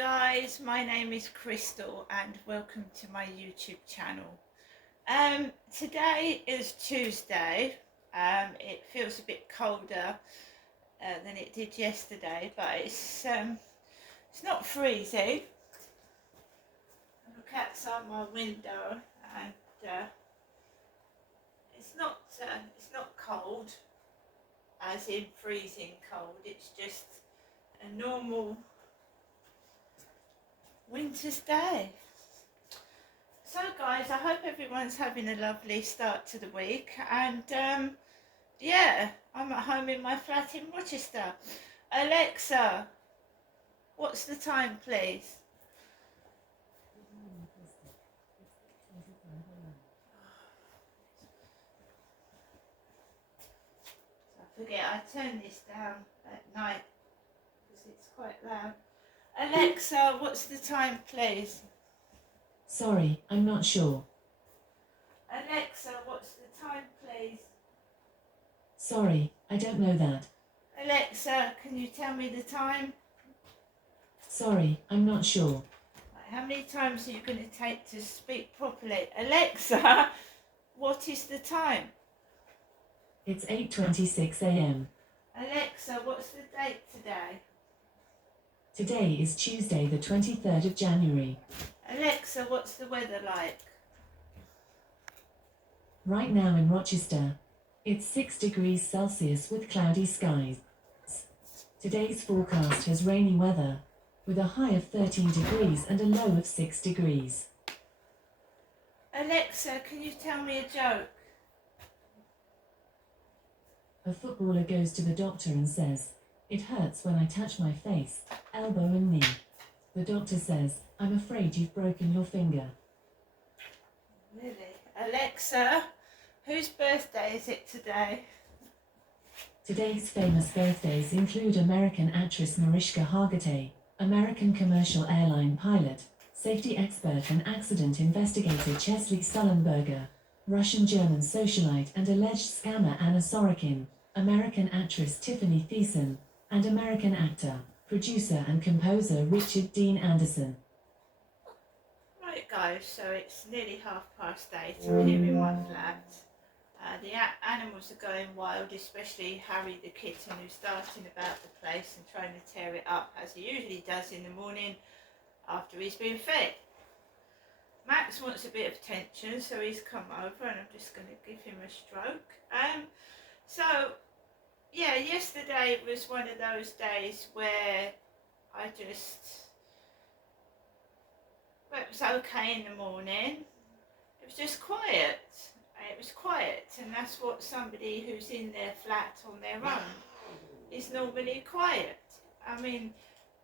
guys, my name is Crystal and welcome to my YouTube channel. Today is Tuesday. It feels a bit colder than it did yesterday, but it's not freezing. Look outside my window and it's not cold, as in freezing cold. It's just a normal winter's day. So guys, I hope everyone's having a lovely start to the week, and yeah, I'm at home in my flat in Rochester. Alexa, what's the time please? I forget I turn this down at night because it's quite loud. Alexa, what's the time please? Sorry, I'm not sure. Alexa, what's the time please? Sorry, I don't know that. Alexa, can you tell me the time? Sorry, I'm not sure. Right, how many times are you going to take to speak properly? Alexa, what is the time? It's 8:26 a.m. Alexa, what's the date today? Today is Tuesday, the 23rd of January. Alexa, what's the weather like? Right now in Rochester, it's 6 degrees Celsius with cloudy skies. Today's forecast has rainy weather, with a high of 13 degrees and a low of 6 degrees. Alexa, can you tell me a joke? A footballer goes to the doctor and says, "It hurts when I touch my face, elbow and knee." The doctor says, "I'm afraid you've broken your finger." Really? Alexa, whose birthday is it today? Today's famous birthdays include American actress Mariska Hargitay, American commercial airline pilot, safety expert and accident investigator Chesley Sullenberger, Russian-German socialite and alleged scammer Anna Sorokin, American actress Tiffany Thiessen, and American actor, producer and composer Richard Dean Anderson. Right guys, so it's nearly 8:30. I'm here in my flat. The animals are going wild, especially Harry the kitten, who's darting about the place and trying to tear it up, as he usually does in the morning after he's been fed. Max wants a bit of attention, so he's come over and I'm just going to give him a stroke. So yeah, yesterday was one of those days where it was okay in the morning. It was just quiet. It was quiet, and that's what somebody who's in their flat on their own is normally quiet. I mean,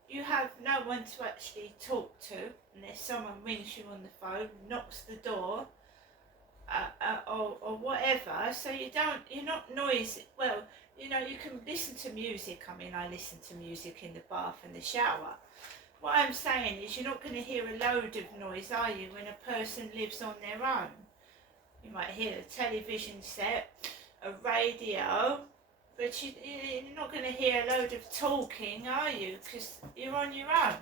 you have no one to actually talk to unless someone rings you on the phone, knocks the door, or whatever. So you're not noisy. Well, you know, you can listen to music. I mean, I listen to music in the bath and the shower. What I'm saying is you're not going to hear a load of noise, are you, when a person lives on their own? You might hear a television set, a radio, but you're not going to hear a load of talking, are you? Because you're on your own.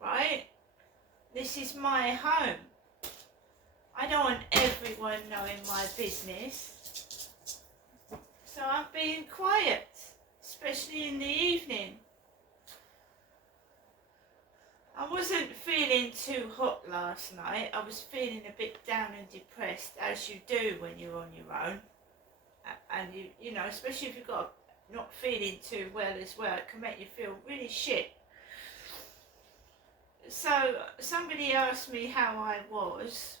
Right? This is my home. I don't want everyone knowing my business. So I'm being quiet, especially in the evening. I wasn't feeling too hot last night. I was feeling a bit down and depressed, as you do when you're on your own. And you know, especially if you've got not feeling too well as well, it can make you feel really shit. So somebody asked me how I was.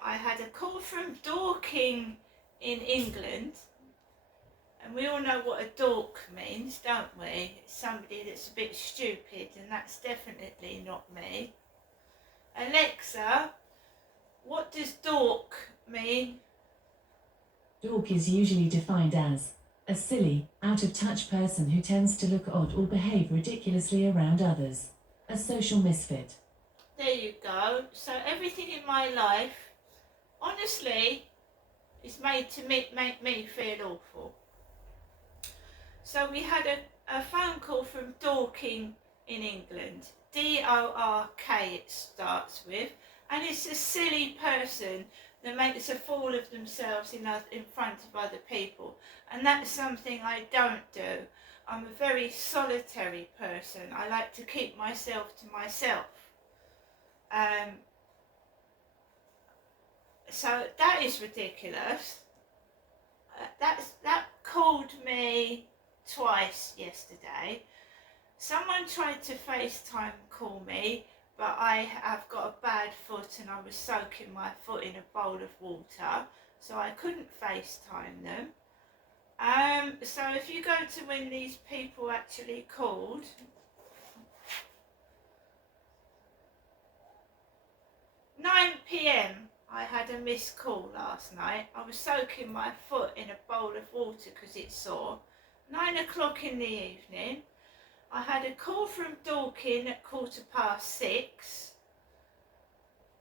I had a call from Dorking in England, and we all know what a dork means, don't we? It's somebody that's a bit stupid, and that's definitely not me. Alexa, what does dork mean? Dork is usually defined as a silly, out-of-touch person who tends to look odd or behave ridiculously around others. A social misfit. There you go. So everything in my life honestly, it's made to make me feel awful. So we had a phone call from Dorking in England. D-O-R-K it starts with, and it's a silly person that makes a fool of themselves in front of other people, and that's something I don't do. I'm a very solitary person. I like to keep myself to myself. So that is ridiculous. That called me twice yesterday. Someone tried to FaceTime call me, but I have got a bad foot and I was soaking my foot in a bowl of water, so I couldn't FaceTime them. So if you go to when these people actually called, 9 p.m. I had a missed call last night. I was soaking my foot in a bowl of water because it's sore. 9 o'clock in the evening, I had a call from Dorking at 6:15.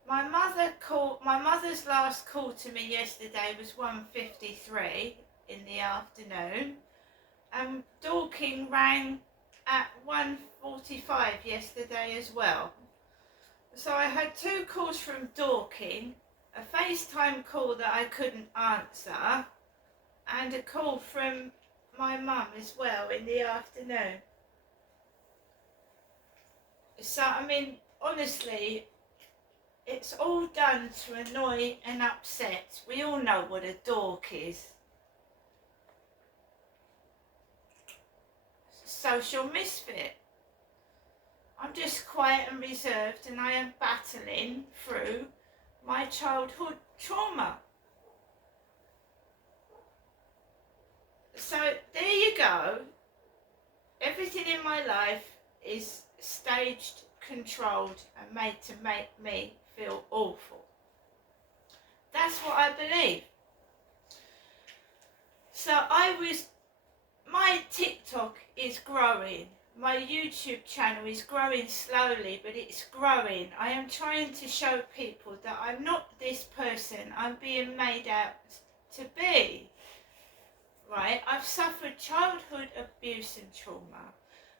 My mother's last call to me yesterday was 1:53 in the afternoon, and Dorking rang at 1:45 yesterday as well. So I had 2 calls from Dorking, a FaceTime call that I couldn't answer, and a call from my mum as well in the afternoon. So, I mean, honestly, it's all done to annoy and upset. We all know what a dork is. Social misfit. I'm just quiet and reserved, and I am battling through my childhood trauma. So there you go. Everything in my life is staged, controlled, and made to make me feel awful. That's what I believe. So my TikTok is growing. My YouTube channel is growing slowly, but it's growing. I am trying to show people that I'm not this person I'm being made out to be. Right? I've suffered childhood abuse and trauma.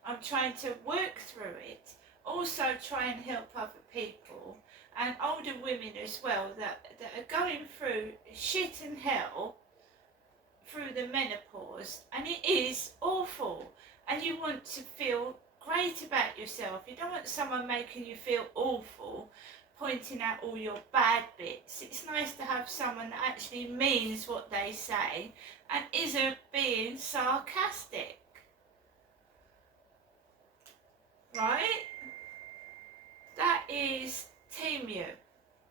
I'm trying to work through it. Also try and help other people and older women as well that are going through shit and hell through the menopause, and it is awful, and you want to feel great about yourself. You don't want someone making you feel awful, pointing out all your bad bits. It's nice to have someone that actually means what they say and isn't being sarcastic. Right? That is Temu.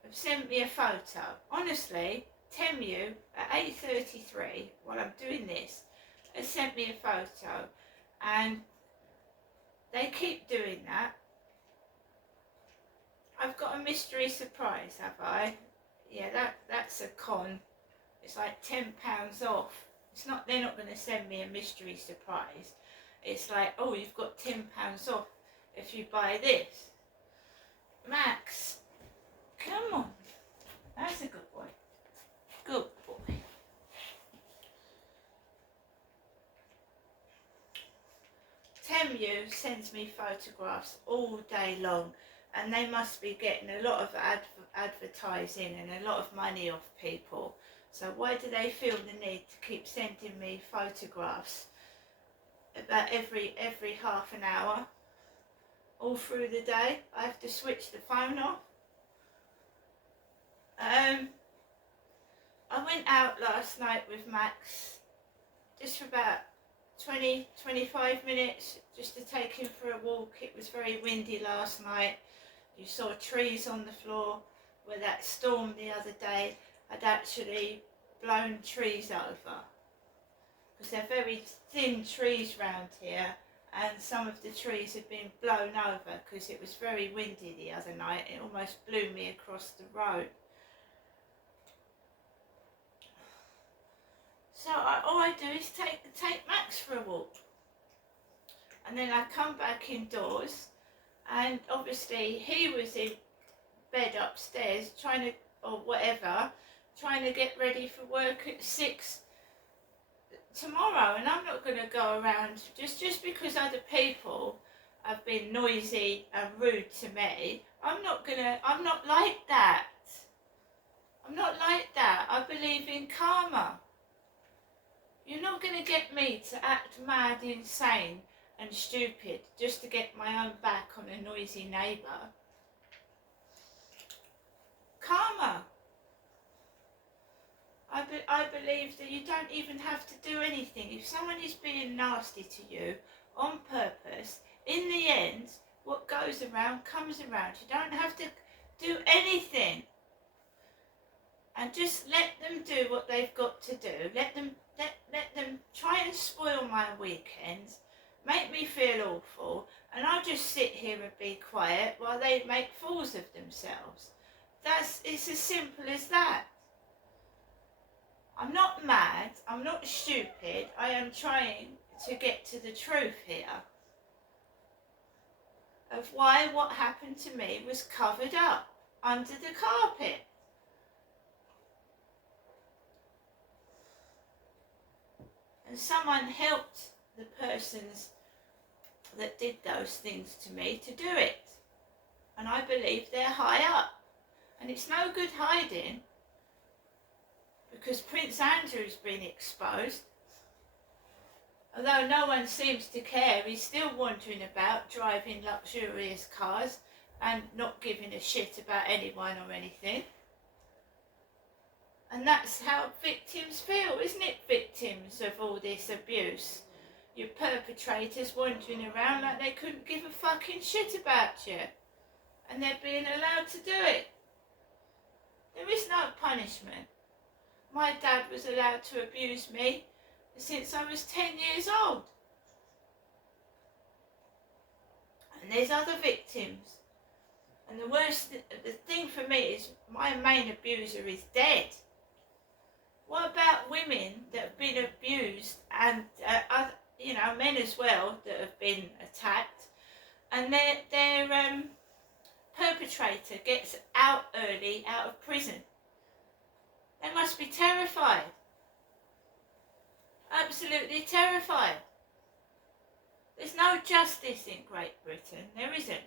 Have sent me a photo. Honestly, Temu at 8:33 while I'm doing this has sent me a photo, and they keep doing that. I've got a mystery surprise, have I? Yeah, that's a con. It's like £10 off. They're not going to send me a mystery surprise. It's like, oh, you've got £10 off if you buy this. Max, come on. That's a good boy. Good boy. Temu sends me photographs all day long, and they must be getting a lot of advertising and a lot of money off people. So why do they feel the need to keep sending me photographs about every half an hour? All through the day, I have to switch the phone off. I went out last night with Max just for about 20-25 minutes just to take him for a walk. It was very windy last night. You saw trees on the floor where that storm the other day had actually blown trees over, because they're very thin trees round here, and some of the trees had been blown over because it was very windy the other night. It almost blew me across the road. So all I do is take Max for a walk, and then I come back indoors, and obviously he was in bed upstairs trying to, or whatever, trying to get ready for work at 6 tomorrow, and I'm not going to go around just because other people have been noisy and rude to me. I'm not like that. I'm not like that. I believe in karma. You're not going to get me to act mad, insane and stupid just to get my own back on a noisy neighbour. Karma. I believe that you don't even have to do anything. If someone is being nasty to you on purpose, in the end, what goes around comes around. You don't have to do anything. And just let them do what they've got to do. Let them try and spoil my weekends, make me feel awful, and I'll just sit here and be quiet while they make fools of themselves. It's as simple as that. I'm not mad, I'm not stupid, I am trying to get to the truth here of why what happened to me was covered up under the carpet. And someone helped the persons that did those things to me to do it. And I believe they're high up. And it's no good hiding, because Prince Andrew's been exposed. Although no one seems to care, he's still wandering about driving luxurious cars and not giving a shit about anyone or anything. And that's how victims feel, isn't it? Victims of all this abuse. Your perpetrators wandering around like they couldn't give a fucking shit about you. And they're being allowed to do it. There is no punishment. My dad was allowed to abuse me since I was 10 years old. And there's other victims. And the thing for me is my main abuser is dead. What about women that have been abused and other, men as well that have been attacked, and their perpetrator gets out early out of prison? They must be terrified. Absolutely terrified. There's no justice in Great Britain. There isn't.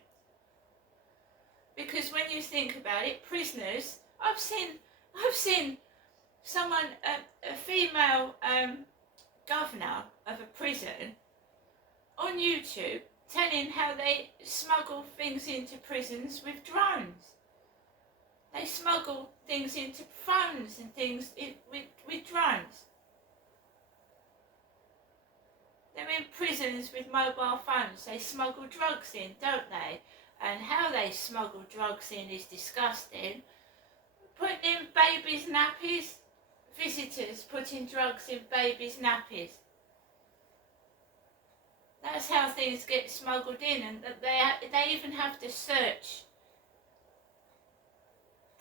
Because when you think about it, prisoners, I've seen someone, a female governor of a prison on YouTube telling how they smuggle things into prisons with drones. They smuggle things into phones and things with drones. They're in prisons with mobile phones. They smuggle drugs in, don't they? And how they smuggle drugs in is disgusting. Putting in babies' nappies. Visitors putting drugs in babies' nappies. That's how things get smuggled in, and they even have to search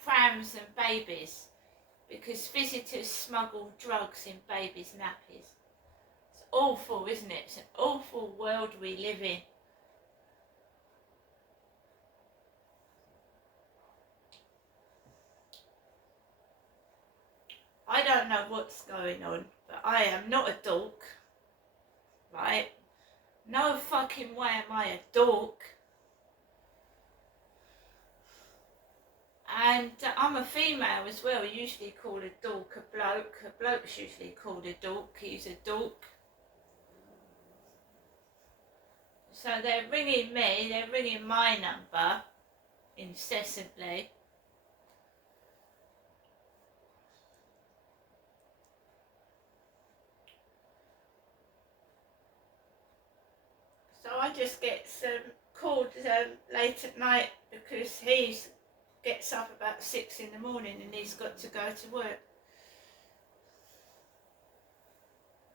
prams and babies because visitors smuggle drugs in babies' nappies. It's awful, isn't it? It's an awful world we live in. I don't know what's going on, but I am not a dork, right? No fucking way am I a dork. And I'm a female as well, usually called a dork a bloke. A bloke's usually called a dork, he's a dork. So they're ringing me, they're ringing my number incessantly. So I just get called late at night because he gets up about 6 in the morning and he's got to go to work.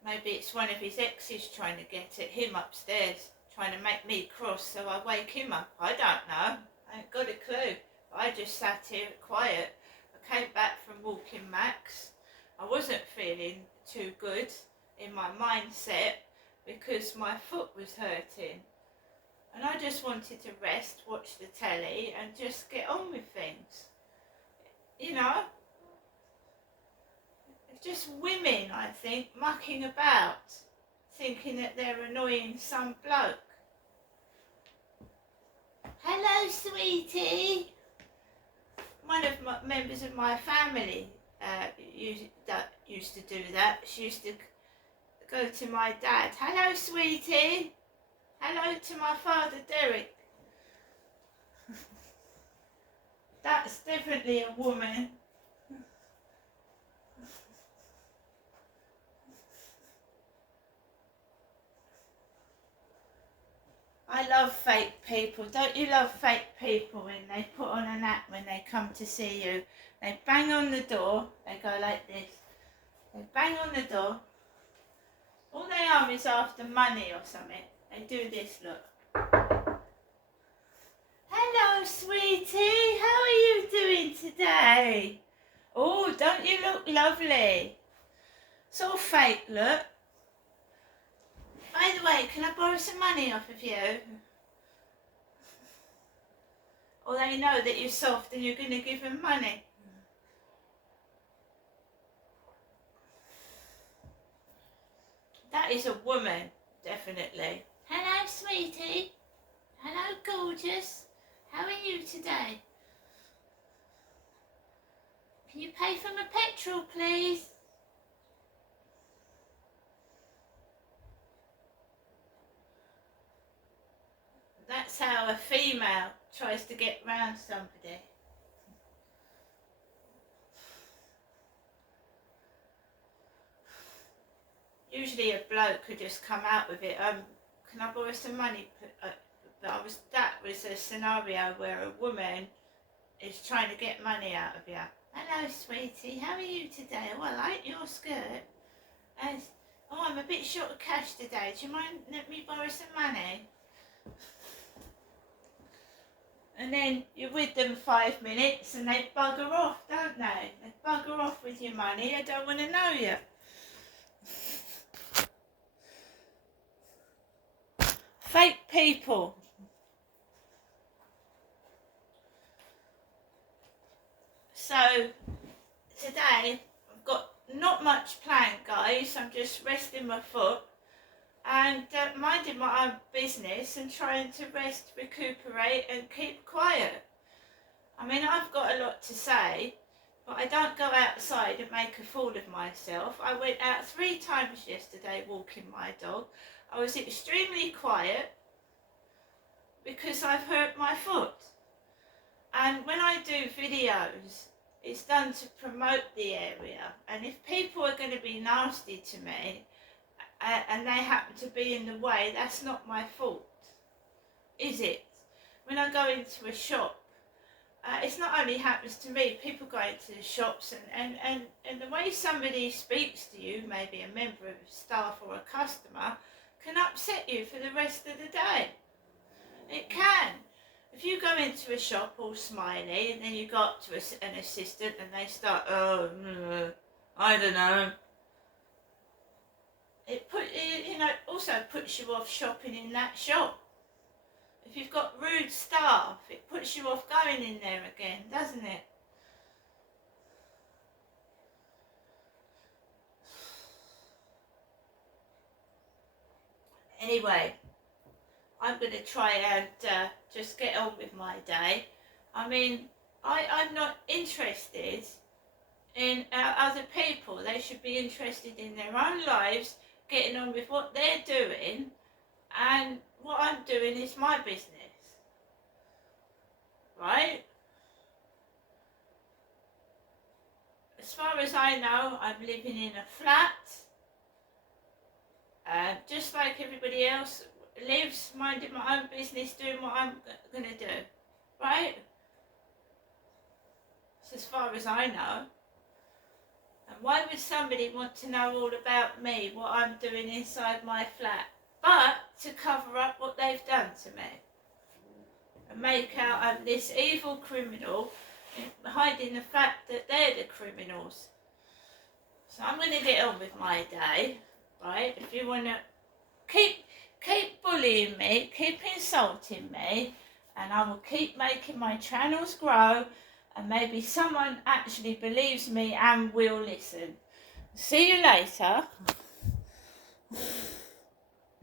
Maybe it's one of his exes trying to get at him upstairs, trying to make me cross so I wake him up. I don't know. I ain't got a clue. I just sat here quiet. I came back from walking Max. I wasn't feeling too good in my mindset because my foot was hurting. And I just wanted to rest, watch the telly and just get on with things. You know? just women, I think, mucking about, thinking that they're annoying some bloke. Hello, sweetie. One of my members of my family used to do that. She used to go to my dad. Hello, sweetie. Hello to my father, Derek. That's definitely a woman. I love fake people. Don't you love fake people when they put on an act when they come to see you? They bang on the door. They go like this. They bang on the door. All they are is after money or something. They do this, look. Hello, sweetie. How are you doing today? Oh, don't you look lovely? It's all fake, look. By the way, can I borrow some money off of you? Or they know that you're soft and you're going to give them money. That is a woman, definitely. Hello, sweetie. Hello, gorgeous. How are you today? Can you pay for my petrol, please? That's how a female tries to get round somebody. Usually a bloke could just come out with it. Can I borrow some money? But that was a scenario where a woman is trying to get money out of you. Hello, sweetie. How are you today? Oh, I like your skirt. Oh, I'm a bit short of cash today. Do you mind letting me borrow some money? And then you're with them 5 minutes and they bugger off, don't they? They bugger off with your money. They don't want to know you. Fake people. So today I've got not much planned, guys. I'm just resting my foot and minding my own business and trying to rest, recuperate and keep quiet. I mean, I've got a lot to say, but I don't go outside and make a fool of myself. I went out 3 times yesterday walking my dog. I was extremely quiet because I've hurt my foot. And when I do videos, it's done to promote the area. And if people are going to be nasty to me, and they happen to be in the way, that's not my fault, is it? When I go into a shop, it's not only happens to me, people go into the shops and the way somebody speaks to you, maybe a member of staff or a customer, can upset you for the rest of the day. It can. If you go into a shop all smiley and then you go up to an assistant and they start, I don't know. It also puts you off shopping in that shop. If you've got rude staff, it puts you off going in there again, doesn't it? Anyway, I'm going to try and just get on with my day. I mean, I'm not interested in other people. They should be interested in their own lives, getting on with what they're doing, and what I'm doing is my business, right? As far as I know, I'm living in a flat, just like everybody else lives, minding my own business, doing what I'm going to do, right? That's as far as I know. And why would somebody want to know all about me, what I'm doing inside my flat, but to cover up what they've done to me and make out I'm this evil criminal, hiding the fact that they're the criminals? So I'm going to get on with my day, right? If you want to keep bullying me, keep insulting me, and I will keep making my channels grow, and maybe someone actually believes me and will listen. See you later.